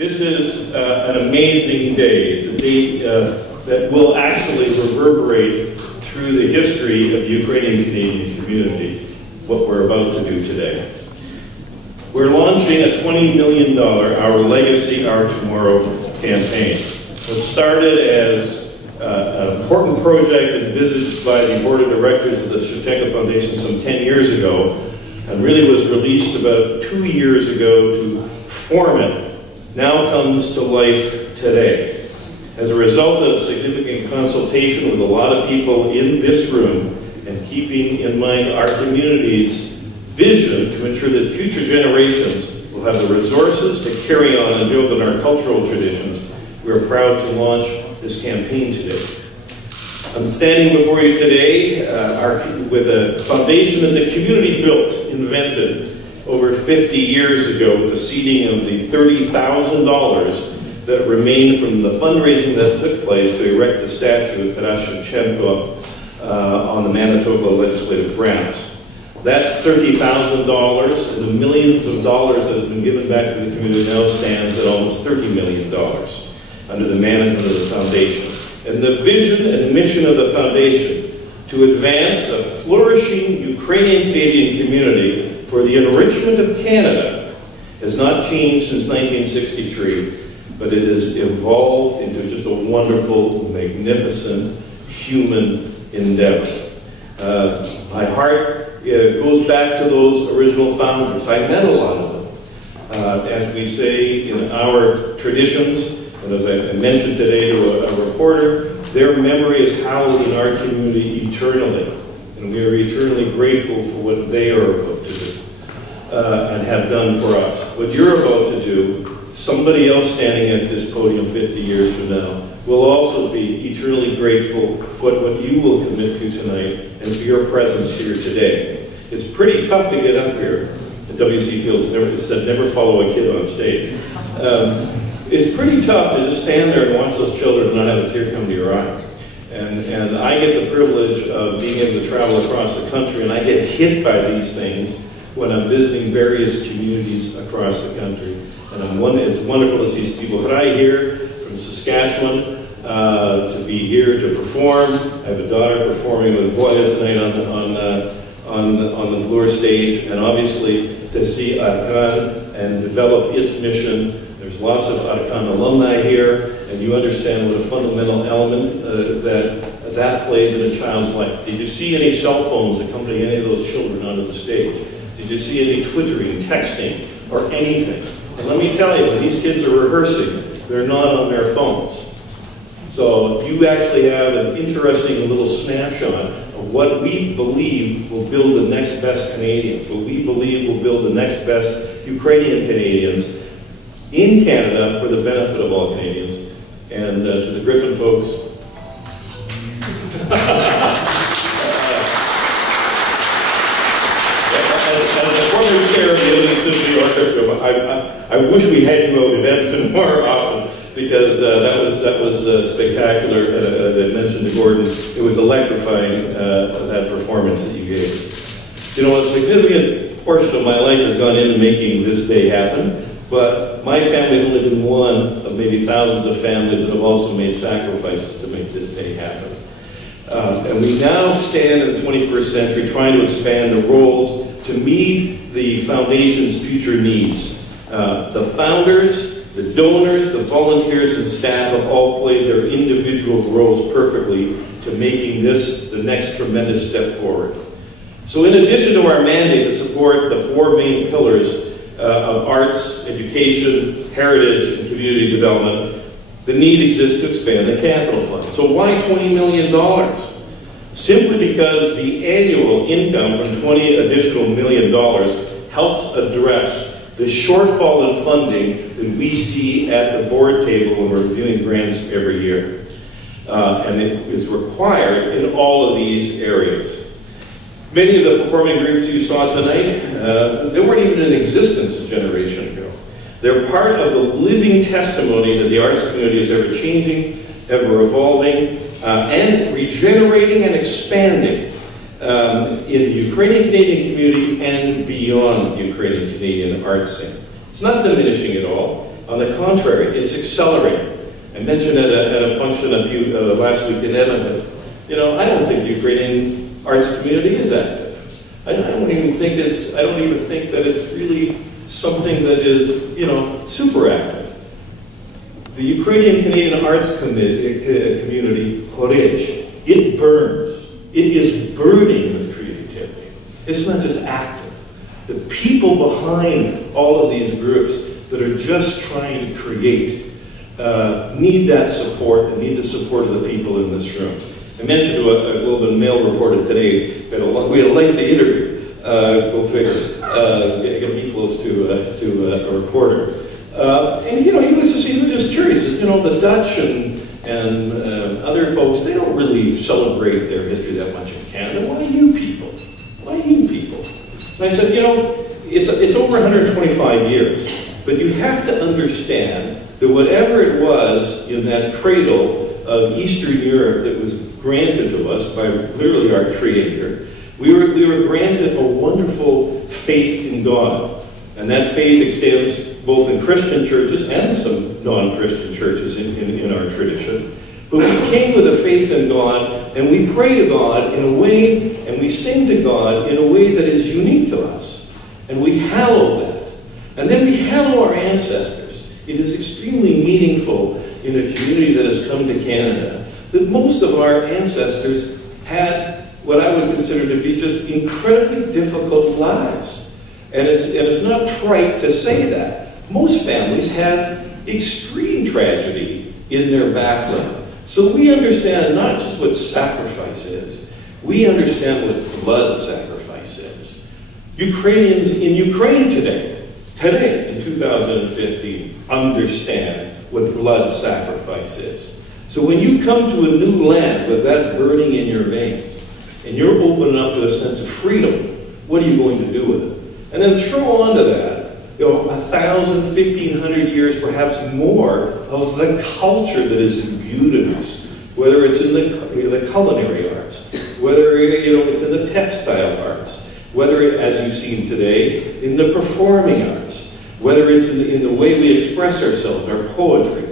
This is an amazing day. It's a day that will actually reverberate through the history of the Ukrainian-Canadian community, what we're about to do today. We're launching a $20 million Our Legacy, Our Tomorrow campaign. It started as an important project envisaged by the board of directors of the Shevchenko Foundation some 10 years ago, and really was released about 2 years ago to form it. Now comes to life today. As a result of significant consultation with a lot of people in this room and keeping in mind our community's vision to ensure that future generations will have the resources to carry on and build on our cultural traditions, we are proud to launch this campaign today. I'm standing before you today with a foundation that the community built, invented, over 50 years ago with the seeding of the $30,000 that remained from the fundraising that took place to erect the statue of Shevchenko on the Manitoba legislative grounds. That $30,000 and the millions of dollars that have been given back to the community now stands at almost $30 million under the management of the foundation. And the vision and mission of the foundation to advance a flourishing Ukrainian-Canadian community for the enrichment of Canada has not changed since 1963, but it has evolved into just a wonderful, magnificent human endeavor. My heart goes back to those original founders. I met a lot of them. As we say in our traditions, and as I mentioned today to a reporter, their memory is hallowed in our community eternally. And we are eternally grateful for what they are about to do and have done for us. What you're about to do, somebody else standing at this podium 50 years from now will also be eternally grateful for what you will commit to tonight and for your presence here today. It's pretty tough to get up here. The WC Fields said never follow a kid on stage. It's pretty tough to just stand there and watch those children and not have a tear come to your eye. And I get the privilege of being able to travel across the country, and I get hit by these things when I'm visiting various communities across the country. And it's wonderful to see people Hladyshevsky here from Saskatchewan, to be here to perform. I have a daughter performing with Voya tonight on the Bloor stage, and obviously to see Arkan and develop its mission. There's lots of Arkan alumni here, and you understand what a fundamental element that plays in a child's life. Did you see any cell phones accompanying any of those children onto the stage? Did you see any twittering, texting, or anything? And let me tell you, when these kids are rehearsing, they're not on their phones. So you actually have an interesting little snapshot of what we believe will build the next best Canadians, what we believe will build the next best Ukrainian Canadians in Canada for the benefit of all Canadians. And to the Gryphon folks, as the former chair of the Italy Symphony Orchestra, I wish we had you out in Edmonton more often, because that was spectacular. As I mentioned to Gordon, it was electrifying, that performance that you gave. You know, a significant portion of my life has gone into making this day happen, but my family's only been one of maybe thousands of families that have also made sacrifices to make this day happen. And we now stand in the 21st century trying to expand the roles to meet the Foundation's future needs. The founders, the donors, the volunteers, and staff have all played their individual roles perfectly to making this the next tremendous step forward. So in addition to our mandate to support the four main pillars of arts, education, heritage, and community development, the need exists to expand the capital fund. So why $20 million? Simply because the annual income from $20 additional million helps address the shortfall in funding that we see at the board table when we're reviewing grants every year. And it is required in all of these areas. Many of the performing groups you saw tonight, they weren't even in existence a generation ago. They're part of the living testimony that the arts community is ever changing, ever evolving, and regenerating and expanding in the Ukrainian-Canadian community and beyond the Ukrainian-Canadian arts scene. It's not diminishing at all. On the contrary, it's accelerating. I mentioned at a function last week in Edmonton, you know, I don't think the Ukrainian arts community is active. I don't even think that it's really something that is, you know, super active. The Ukrainian Canadian arts community, it burns. It is burning with creativity. It's not just active. The people behind all of these groups that are just trying to create need that support and need the support of the people in this room. I mentioned to a Globe and Mail reporter today that we had a lengthy interview. Go figure. Get me close to a reporter. And you know, he was just curious. You know, the Dutch and other folks, they don't really celebrate their history that much in Canada. Why you people? Why you people? And I said, you know, it's over 125 years, but you have to understand that whatever it was in that cradle of Eastern Europe that was granted to us by literally our Creator, we were granted a wonderful faith in God. And that faith extends both in Christian churches and some non-Christian churches in our tradition. But we came with a faith in God, and we pray to God in a way, and we sing to God in a way that is unique to us. And we hallow that. And then we hallow our ancestors. It is extremely meaningful in a community that has come to Canada that most of our ancestors had what I would consider to be just incredibly difficult lives. And it's not trite to say that. Most families had extreme tragedy in their background. So we understand not just what sacrifice is, we understand what blood sacrifice is. Ukrainians in Ukraine today in 2015, understand what blood sacrifice is. So when you come to a new land with that burning in your veins, and you're open up to a sense of freedom, what are you going to do with it? And then throw onto that, you know, 1,000, 1,500 years, perhaps more, of the culture that is imbued in us, whether it's in the culinary arts, whether it's in the textile arts, whether, as you've seen today, in the performing arts, whether it's in the way we express ourselves, our poetry,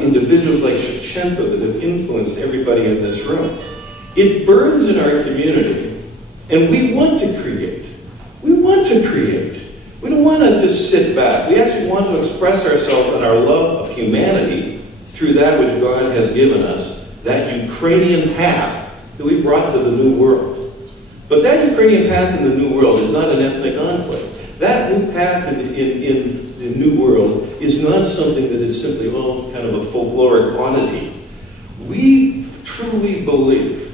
individuals like Shevchenko that have influenced everybody in this room. It burns in our community, and we want to create. We want to create. We don't want to just sit back. We actually want to express ourselves and our love of humanity through that which God has given us, that Ukrainian path that we brought to the New World. But that Ukrainian path in the New World is not an ethnic enclave. That new path in the New World is not something that is simply, kind of a folkloric oddity. We truly believe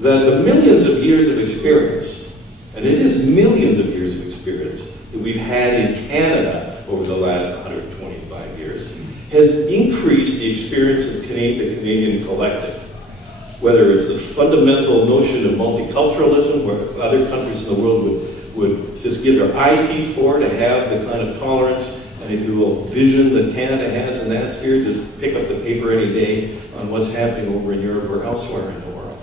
that the millions of years of experience, and it is millions of years of experience that we've had in Canada over the last 125 years, has increased the experience of the Canadian collective. Whether it's the fundamental notion of multiculturalism, where other countries in the world would just give their eye teeth for, to have the kind of tolerance and, if you will, vision that Canada has in that sphere. Just pick up the paper any day on what's happening over in Europe or elsewhere in the world.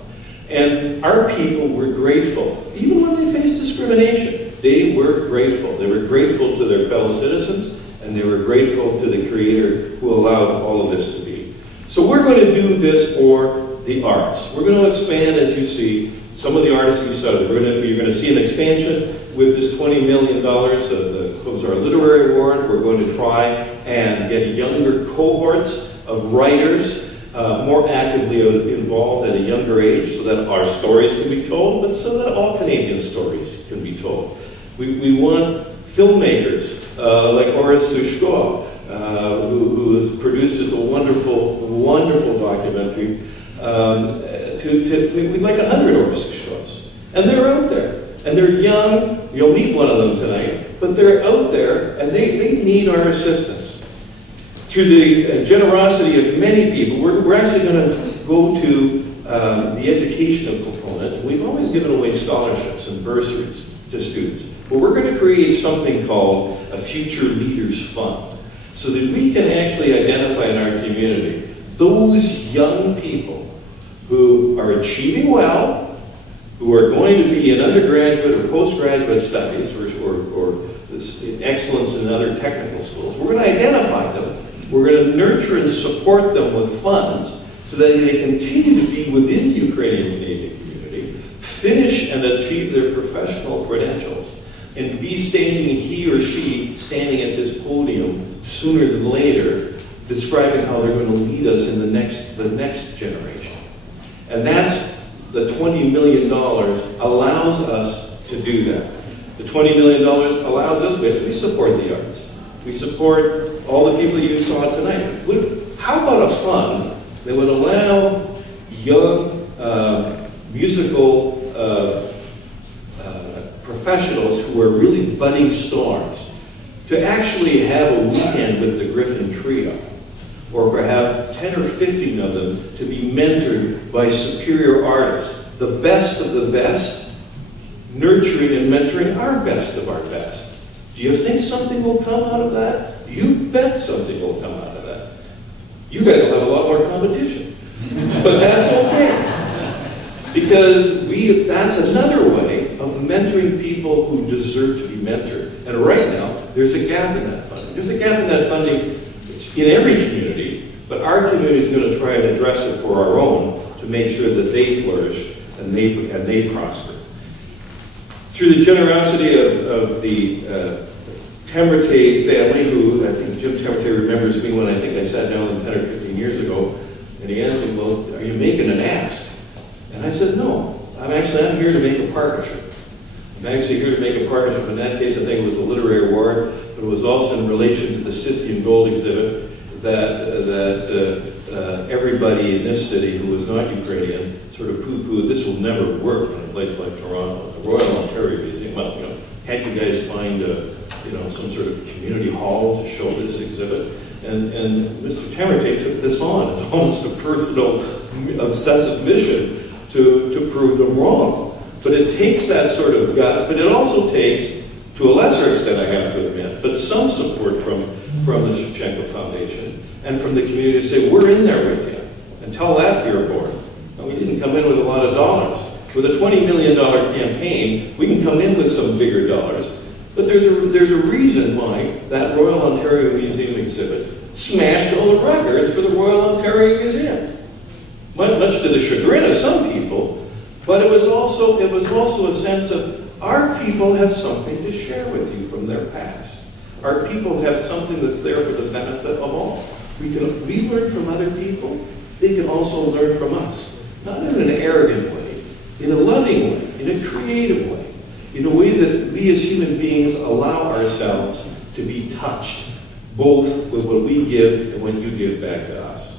And our people were grateful, even when they faced discrimination. They were grateful. They were grateful to their fellow citizens, and they were grateful to the Creator who allowed all of this to be. So we're going to do this for the arts. We're going to expand, as you see, some of the artists you saw. You're going to see an expansion with this $20 million that was our literary award. We're going to try and get younger cohorts of writers more actively involved at a younger age, so that our stories can be told, but so that all Canadian stories can be told. We want filmmakers like Oris Sushko, who has produced just a wonderful, wonderful documentary. We'd like 100 Oris Sushkos. And they're out there. And they're young. You'll meet one of them tonight. But they're out there, and they need our assistance. Through the generosity of many people, we're actually going to go to the educational component. We've always given away scholarships and bursaries to students. But we're going to create something called a Future Leaders Fund, so that we can actually identify in our community those young people who are achieving well, who are going to be in undergraduate or postgraduate studies, or excellence in other technical schools. We're going to identify them. We're going to nurture and support them with funds so that they continue to be within the Ukrainian Canadian community, finish and achieve their professional credentials, and be standing, he or she, standing at this podium sooner than later, describing how they're going to lead us in the next generation. And that's the $20 million allows us to do that. The $20 million allows us, we support the arts. We support all the people you saw tonight. How about a fund that would allow young musical professionals who are really budding stars to actually have a weekend with the Gryphon Trio, or perhaps 10 or 15 of them to be mentored by superior artists, the best of the best, nurturing and mentoring our best of our best. Do you think something will come out of that? You bet something will come out of that. You guys will have a lot more competition, but that's okay. Because that's another way of mentoring people who deserve to be mentored. And right now, there's a gap in that funding. There's a gap in that funding in every community, but our community is going to try and address it for our own to make sure that they flourish and they prosper. Through the generosity of the Temerte family, who I think Jim Temerte remembers me when I think I sat down with him 10 or 15 years ago, and he asked me, well, are you making an ask? And I said, no, I'm here to make a partnership. I'm actually here to make a partnership. In that case, I think it was the literary award, but it was also in relation to the Scythian Gold exhibit that everybody in this city who was not Ukrainian sort of poo-pooed. This will never work in a place like Toronto. The Royal Ontario Museum, well, can't you guys find some sort of community hall to show this exhibit? And Mr. Temerte took this on as almost a personal, obsessive mission to prove them wrong. But it takes that sort of guts, but it also takes, to a lesser extent I have to admit, but some support from the Shevchenko Foundation and from the community to say, we're in there with you, and tell that to your board. Now, we didn't come in with a lot of dollars. With a $20 million campaign, we can come in with some bigger dollars, but there's a reason why that Royal Ontario Museum exhibit smashed all the records for the Royal Ontario Museum. Much to the chagrin of some people, but it was also a sense of our people have something to share with you from their past. Our people have something that's there for the benefit of all. We learn from other people. They can also learn from us, not in an arrogant way, in a loving way, in a creative way, in a way that we as human beings allow ourselves to be touched, both with what we give and what you give back to us.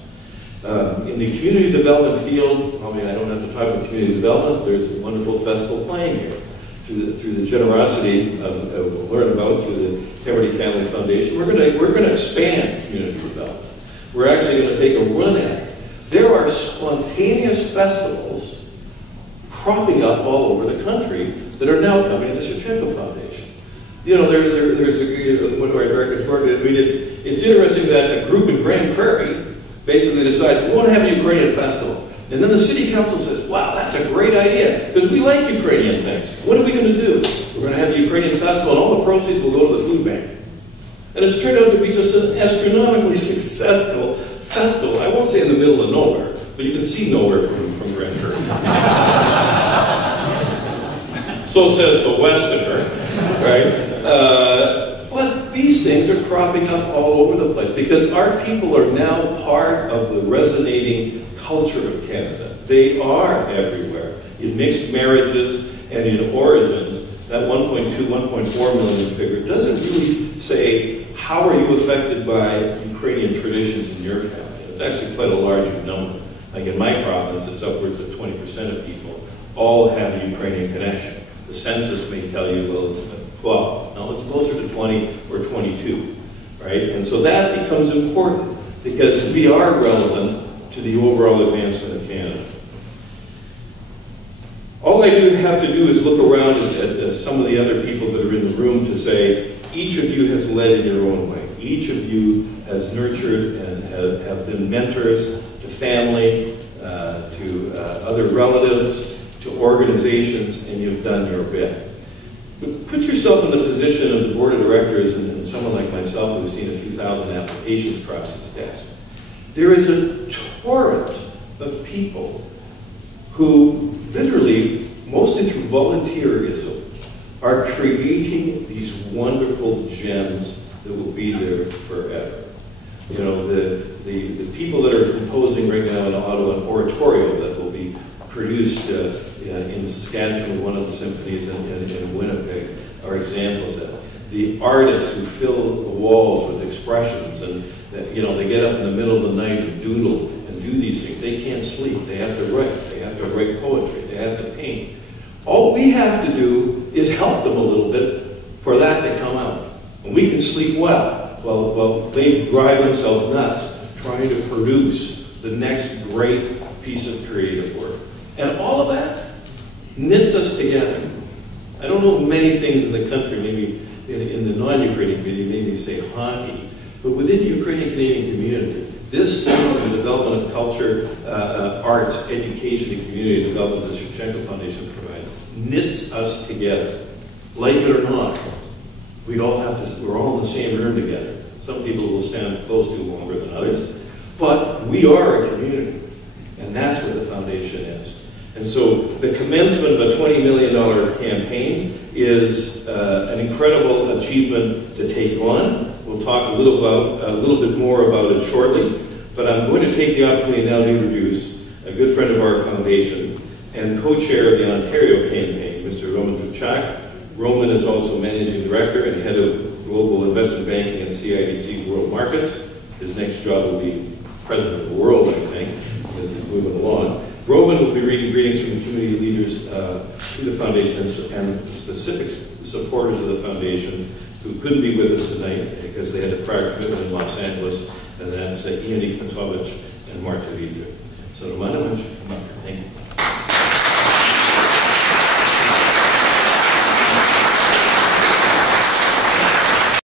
In the community development field, I don't have to talk about community development, there's a wonderful festival playing here. Through the generosity we'll learn about through the Temerte Family Foundation, we're going to expand community development. We're actually going to take a run at it. There are spontaneous festivals cropping up all over the country that are now coming to the Shevchenko Foundation. There's one of our directors work. It's interesting that a group in Grand Prairie basically decides, we want to have a Ukrainian festival. And then the city council says, wow, that's a great idea, because we like Ukrainian things. What are we going to do? We're going to have the Ukrainian festival, and all the proceeds will go to the food bank. And it's turned out to be just an astronomically successful festival. I won't say in the middle of nowhere, but you can see nowhere from Grand Prairie. So says the Westerner, right? But these things are cropping up all over the place because our people are now part of the resonating culture of Canada. They are everywhere. In mixed marriages and in origins, that 1.2, 1.4 million figure doesn't really say, how are you affected by Ukrainian traditions in your family? It's actually quite a large number. Like in my province, it's upwards of 20% of people all have a Ukrainian connection. The census may tell you, well, it's 12. No, it's closer to 20 or 22, right? And so that becomes important because we are relevant to the overall advancement of Canada. All I have to do is look around at some of the other people that are in the room to say, each of you has led in your own way. Each of you has nurtured and have been mentors to family, to other relatives, to organizations, and you've done your bit. But put yourself yourself in the position of the board of directors and someone like myself who's seen a few thousand applications cross his desk. There is a torrent of people who literally, mostly through volunteerism, are creating these wonderful gems that will be there forever. You know, the people that are composing right now in Ottawa an oratorio that will be produced in Saskatchewan, one of the symphonies in Winnipeg, are examples of that. The artists who fill the walls with expressions, and you know, they get up in the middle of the night and doodle and do these things. They can't sleep. They have to write. They have to write poetry. They have to paint. All we have to do is help them a little bit for that to come out. And we can sleep well. Well, they drive themselves nuts trying to produce the next great piece of creative work. And all of that knits us together. I don't know many things in the country, maybe in the non-Ukrainian community, maybe say hockey, but within the Ukrainian-Canadian community, this sense of the development of culture, arts, education, and community development that the Shevchenko Foundation provides knits us together. Like it or not, we're all in the same room together. Some people will stand close to longer than others, but we are a community, and that's what the foundation is. And so the commencement of a $20 million campaign is an incredible achievement to take on. We'll talk a little bit more about it shortly, but I'm going to take the opportunity now to introduce a good friend of our foundation and co-chair of the Ontario campaign, Mr. Roman Duchak. Roman is also managing director and head of global investment banking at CIBC World Markets. His next job will be president of the world, I think, because he's moving along. Roman will be reading greetings from the community leaders to the foundation and specific supporters of the foundation who couldn't be with us tonight because they had a prior commitment in Los Angeles, and that's Ian Ikhmatovich and Marta Vita. So, Romana, why don't you come up?